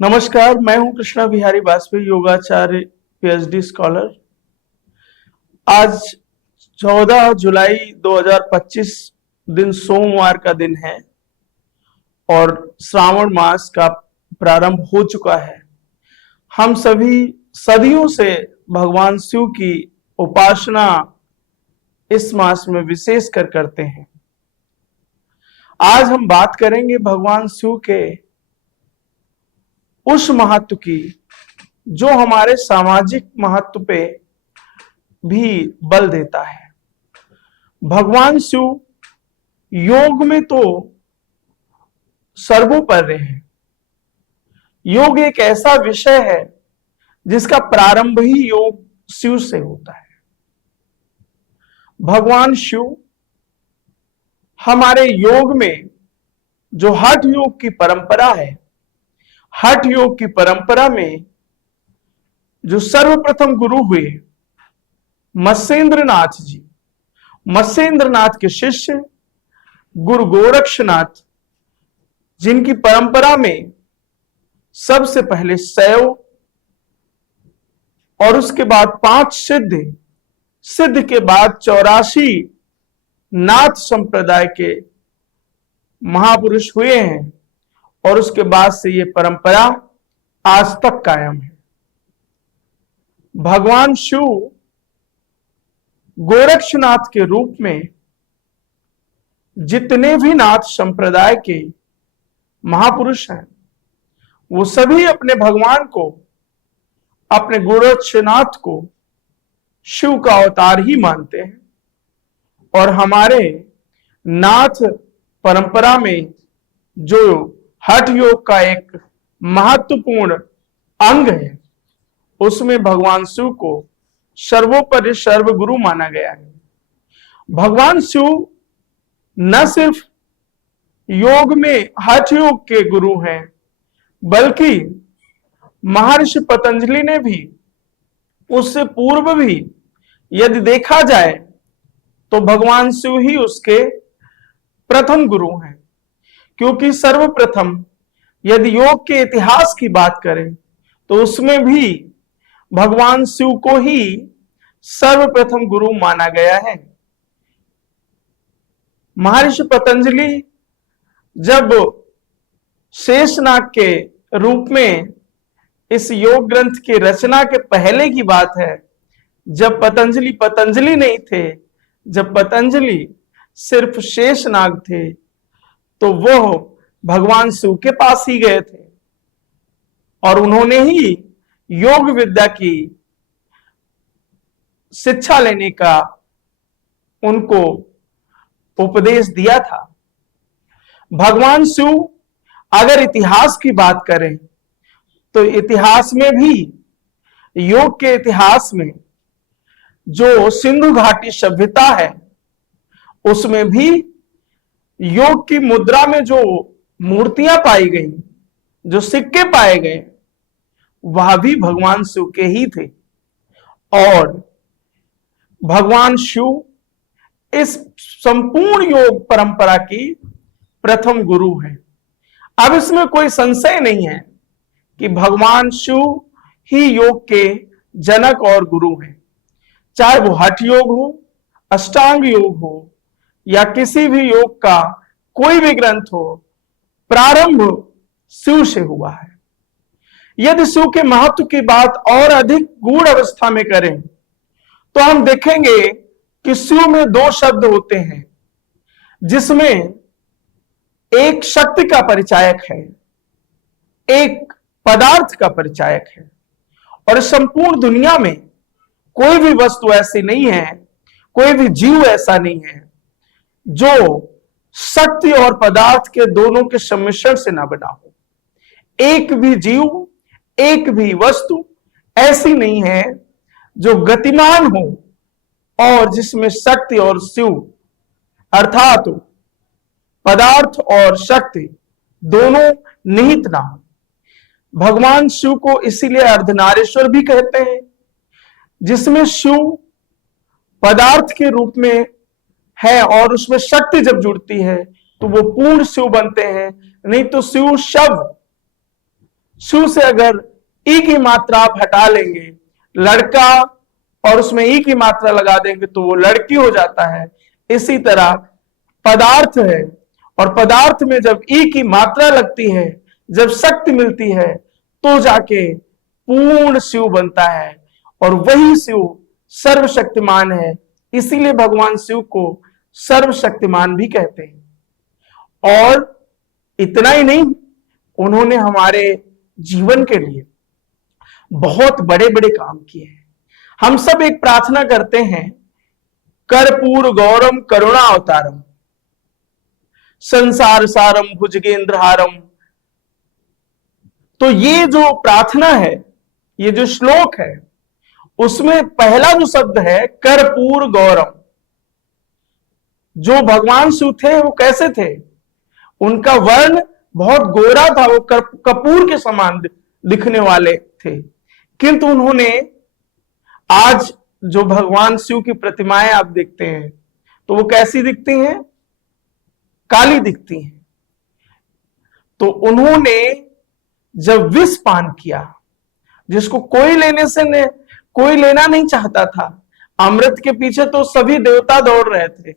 नमस्कार, मैं हूं कृष्णा बिहारी वाजपेयी, योगाचार्य, पीएचडी स्कॉलर। आज 14 जुलाई 2025 दिन सोमवार का दिन है और श्रावण मास का प्रारंभ हो चुका है। हम सभी सदियों से भगवान शिव की उपासना इस मास में विशेष कर करते हैं। आज हम बात करेंगे भगवान शिव के उस महत्व की जो हमारे सामाजिक महत्व पे भी बल देता है। भगवान शिव योग में तो सर्वोपरि है। योग एक ऐसा विषय है जिसका प्रारंभ ही योग शिव से होता है। भगवान शिव हमारे योग में जो हठ योग की परंपरा है, हठ योग की परंपरा में जो सर्वप्रथम गुरु हुए मत्स्येंद्रनाथ जी, मत्स्येंद्रनाथ के शिष्य गुरु गोरक्षनाथ, जिनकी परंपरा में सबसे पहले शैव और उसके बाद 5 सिद्ध के बाद 84 नाथ संप्रदाय के महापुरुष हुए हैं और उसके बाद से ये परंपरा आज तक कायम है। भगवान शिव गोरक्षनाथ के रूप में जितने भी नाथ संप्रदाय के महापुरुष हैं, वो सभी अपने भगवान को, अपने गोरक्षनाथ को शिव का अवतार ही मानते हैं। और हमारे नाथ परंपरा में जो हठ योग का एक महत्वपूर्ण अंग है, उसमें भगवान शिव को सर्वोपरि सर्वगुरु माना गया है। भगवान शिव न सिर्फ योग में हठ योग के गुरु हैं, बल्कि महर्षि पतंजलि ने भी, उससे पूर्व भी यदि देखा जाए तो भगवान शिव ही उसके प्रथम गुरु हैं। क्योंकि सर्वप्रथम यदि योग के इतिहास की बात करें तो उसमें भी भगवान शिव को ही सर्वप्रथम गुरु माना गया है। महर्षि पतंजलि जब शेषनाग के रूप में इस योग ग्रंथ की रचना के पहले की बात है, जब पतंजलि नहीं थे, जब पतंजलि सिर्फ शेषनाग थे, तो वो भगवान शिव के पास ही गए थे और उन्होंने ही योग विद्या की शिक्षा लेने का उनको उपदेश दिया था। भगवान शिव अगर इतिहास की बात करें तो इतिहास में भी, योग के इतिहास में जो सिंधु घाटी सभ्यता है, उसमें भी योग की मुद्रा में जो मूर्तियां पाई गई, जो सिक्के पाए गए, वह भी भगवान शिव के ही थे। और भगवान शिव इस संपूर्ण योग परंपरा की प्रथम गुरु हैं। अब इसमें कोई संशय नहीं है कि भगवान शिव ही योग के जनक और गुरु हैं। चाहे वो हठ योग हो, अष्टांग योग हो, या किसी भी योग का कोई भी ग्रंथ हो, प्रारंभ शिव से हुआ है। यदि शिव के महत्व की बात और अधिक गूढ़ अवस्था में करें तो हम देखेंगे कि शिव में 2 शब्द होते हैं, जिसमें एक शक्ति का परिचायक है, एक पदार्थ का परिचायक है। और संपूर्ण दुनिया में कोई भी वस्तु ऐसी नहीं है, कोई भी जीव ऐसा नहीं है जो शक्ति और पदार्थ के दोनों के सम्मिश्रण से ना बना हो। एक भी जीव, एक भी वस्तु ऐसी नहीं है जो गतिमान हो और जिसमें शक्ति और शिव अर्थात पदार्थ और शक्ति दोनों निहित ना हो। भगवान शिव को इसीलिए अर्धनारीश्वर भी कहते हैं, जिसमें शिव पदार्थ के रूप में है और उसमें शक्ति जब जुड़ती है तो वो पूर्ण शिव बनते हैं। नहीं तो शिव शव शिव से अगर ई की मात्रा आप हटा लेंगे, लड़का और उसमें ई की मात्रा लगा देंगे तो वो लड़की हो जाता है। इसी तरह पदार्थ है, और पदार्थ में जब ई की मात्रा लगती है, जब शक्ति मिलती है, तो जाके पूर्ण शिव बनता है, और वही शिव सर्वशक्तिमान है। इसीलिए भगवान शिव को सर्वशक्तिमान भी कहते हैं। और इतना ही नहीं, उन्होंने हमारे जीवन के लिए बहुत बड़े बड़े काम किए हैं। हम सब एक प्रार्थना करते हैं, कर्पूर गौरम करुणा अवतारम संसार सारम भुजगेंद्रहारम। तो ये जो प्रार्थना है, ये जो श्लोक है, उसमें पहला जो शब्द है कर्पूर गौरम। जो भगवान शिव थे वो कैसे थे? उनका वर्ण बहुत गोरा था, वो कपूर के समान दिखने वाले थे। किंतु उन्होंने, आज जो भगवान शिव की प्रतिमाएं आप देखते हैं तो वो कैसी दिखती हैं? काली दिखती हैं। तो उन्होंने जब विष पान किया, जिसको कोई लेना नहीं चाहता था, अमृत के पीछे तो सभी देवता दौड़ रहे थे,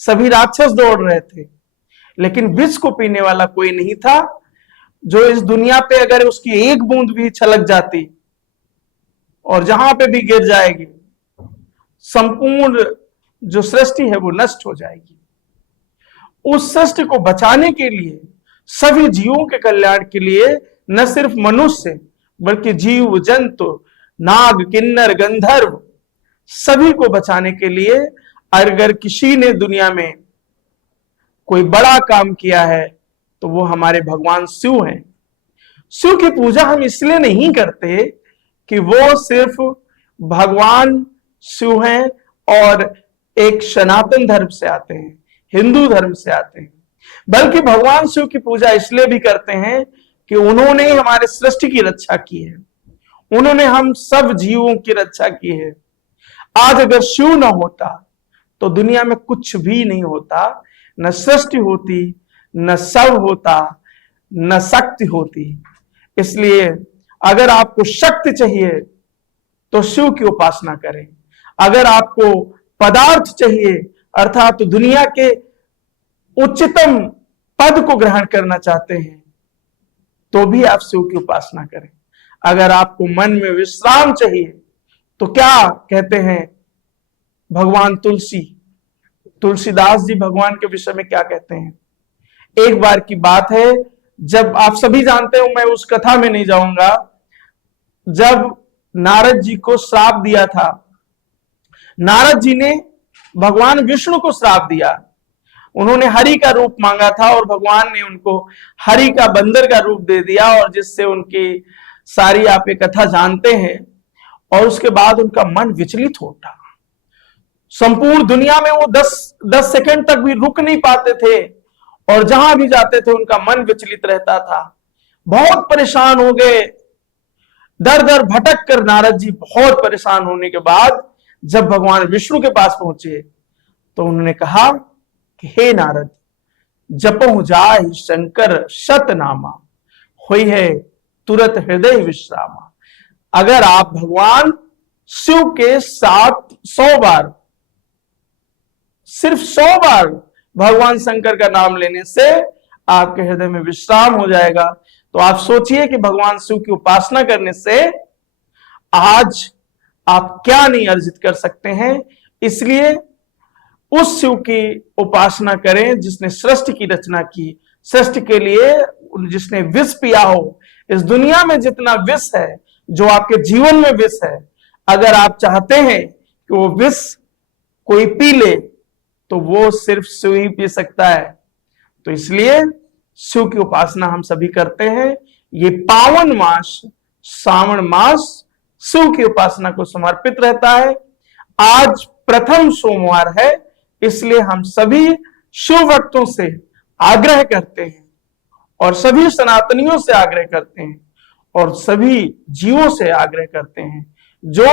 सभी राक्षस दौड़ रहे थे, लेकिन विष को पीने वाला कोई नहीं था। जो इस दुनिया पे अगर उसकी एक बूंद भी छलक जाती और जहां पे भी गिर जाएगी, संपूर्ण जो सृष्टि है वो नष्ट हो जाएगी। उस सृष्टि को बचाने के लिए, सभी जीवों के कल्याण के लिए, न सिर्फ मनुष्य बल्कि जीव जंतु, नाग, किन्नर, गंधर्व, सभी को बचाने के लिए अगर किसी ने दुनिया में कोई बड़ा काम किया है तो वो हमारे भगवान शिव हैं। शिव की पूजा हम इसलिए नहीं करते कि वो सिर्फ भगवान शिव हैं और एक सनातन धर्म से आते हैं, हिंदू धर्म से आते हैं, बल्कि भगवान शिव की पूजा इसलिए भी करते हैं कि उन्होंने हमारे सृष्टि की रक्षा की है, उन्होंने हम सब जीवों की रक्षा की है। आज अगर शिव न होता तो दुनिया में कुछ भी नहीं होता, न सृष्टि होती, न सब होता, न शक्ति होती। इसलिए अगर आपको शक्ति चाहिए तो शिव की उपासना करें। अगर आपको पदार्थ चाहिए, अर्थात तो दुनिया के उच्चतम पद को ग्रहण करना चाहते हैं, तो भी आप शिव की उपासना करें। अगर आपको मन में विश्राम चाहिए तो क्या कहते हैं भगवान तुलसीदास जी भगवान के विषय में क्या कहते हैं? एक बार की बात है, जब आप सभी जानते हो, मैं उस कथा में नहीं जाऊंगा, जब नारद जी को श्राप दिया था, नारद जी ने भगवान विष्णु को श्राप दिया। उन्होंने हरि का रूप मांगा था और भगवान ने उनको हरि का बंदर का रूप दे दिया, और जिससे उनकी सारी आप ये कथा जानते हैं। और उसके बाद उनका मन विचलित हो उठा। संपूर्ण दुनिया में वो 10 सेकंड तक भी रुक नहीं पाते थे, और जहां भी जाते थे उनका मन विचलित रहता था। बहुत परेशान हो गए, दर दर भटक कर नारद जी बहुत परेशान होने के बाद जब भगवान विष्णु के पास पहुंचे तो उन्होंने कहा कि हे नारद, जपहु जाहि शंकर शतनामा, हुई है तुरत हृदय विश्रामा। अगर आप भगवान शिव के साथ 100 बार, सिर्फ 100 बार भगवान शंकर का नाम लेने से आपके हृदय में विश्राम हो जाएगा। तो आप सोचिए कि भगवान शिव की उपासना करने से आज आप क्या नहीं अर्जित कर सकते हैं। इसलिए उस शिव की उपासना करें जिसने सृष्टि की रचना की, सृष्टि के लिए जिसने विष पिया हो। इस दुनिया में जितना विष है, जो आपके जीवन में विष है, अगर आप चाहते हैं कि वो विष कोई पी ले तो वो सिर्फ शिव ही पी सकता है। तो इसलिए शिव की उपासना हम सभी करते हैं। ये पावन मास श्रावण मास शिव की उपासना को समर्पित रहता है। आज प्रथम सोमवार है, इसलिए हम सभी शिव भक्तों से आग्रह करते हैं और सभी सनातनियों से आग्रह करते हैं और सभी जीवों से आग्रह करते हैं जो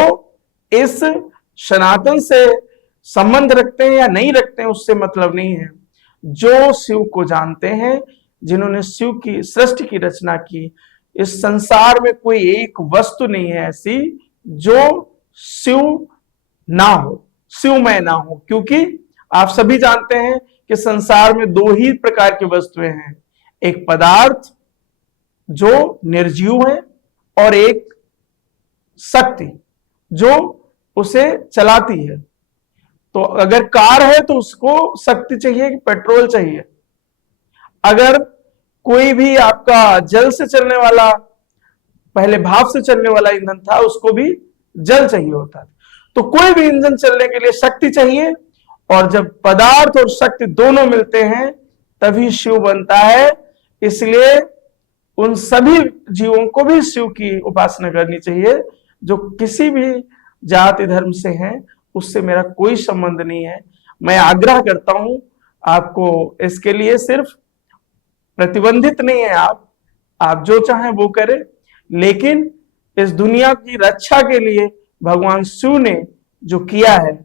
इस सनातन से संबंध रखते हैं या नहीं रखते हैं, उससे मतलब नहीं है। जो शिव को जानते हैं, जिन्होंने शिव की सृष्टि की रचना की, इस संसार में कोई एक वस्तु नहीं है ऐसी जो शिव ना हो, शिवमय ना हो, क्योंकि आप सभी जानते हैं कि संसार में दो ही प्रकार की वस्तुएं हैं, एक पदार्थ जो निर्जीव है और एक शक्ति जो उसे चलाती है। तो अगर कार है तो उसको शक्ति चाहिए कि पेट्रोल चाहिए। अगर कोई भी आपका जल से चलने वाला, पहले भाप से चलने वाला ईंधन था, उसको भी जल चाहिए होता है। तो कोई भी इंजन चलने के लिए शक्ति चाहिए, और जब पदार्थ और शक्ति दोनों मिलते हैं तभी शिव बनता है। इसलिए उन सभी जीवों को भी शिव की उपासना करनी चाहिए जो किसी भी जाति धर्म से हैं, उससे मेरा कोई संबंध नहीं है। मैं आग्रह करता हूं आपको, इसके लिए सिर्फ प्रतिबंधित नहीं है, आप जो चाहें वो करें, लेकिन इस दुनिया की रक्षा के लिए भगवान शिव ने जो किया है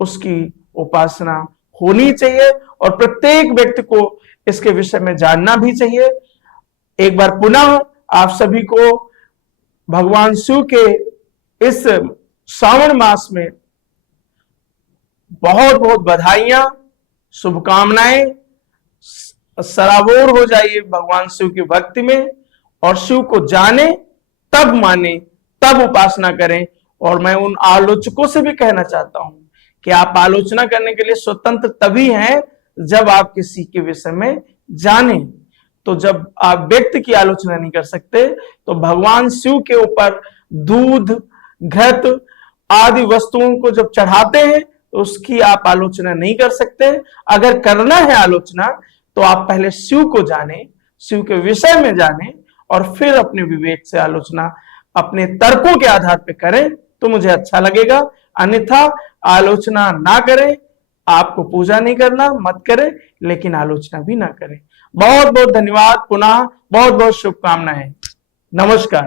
उसकी उपासना होनी चाहिए, और प्रत्येक व्यक्ति को इसके विषय में जानना भी चाहिए। एक बार पुनः आप सभी को भगवान शिव के इस श्रावण मास में बहुत बहुत बधाइयां, शुभकामनाएं। सराबोर हो जाइए भगवान शिव की भक्ति में, और शिव को जाने तब माने तब उपासना करें। और मैं उन आलोचकों से भी कहना चाहता हूं कि आप आलोचना करने के लिए स्वतंत्र तभी हैं जब आप किसी के विषय में जाने। तो जब आप व्यक्ति की आलोचना नहीं कर सकते तो भगवान शिव के ऊपर दूध, घृत आदि वस्तुओं को जब चढ़ाते हैं तो उसकी आप आलोचना नहीं कर सकते। अगर करना है आलोचना तो आप पहले शिव को जाने, शिव के विषय में जाने, और फिर अपने विवेक से आलोचना अपने तर्कों के आधार पर करें तो मुझे अच्छा लगेगा। अन्यथा आलोचना ना करें, आपको पूजा नहीं करना मत करें, लेकिन आलोचना भी ना करें। बहुत बहुत धन्यवाद, पुनः बहुत बहुत शुभकामनाएं। नमस्कार।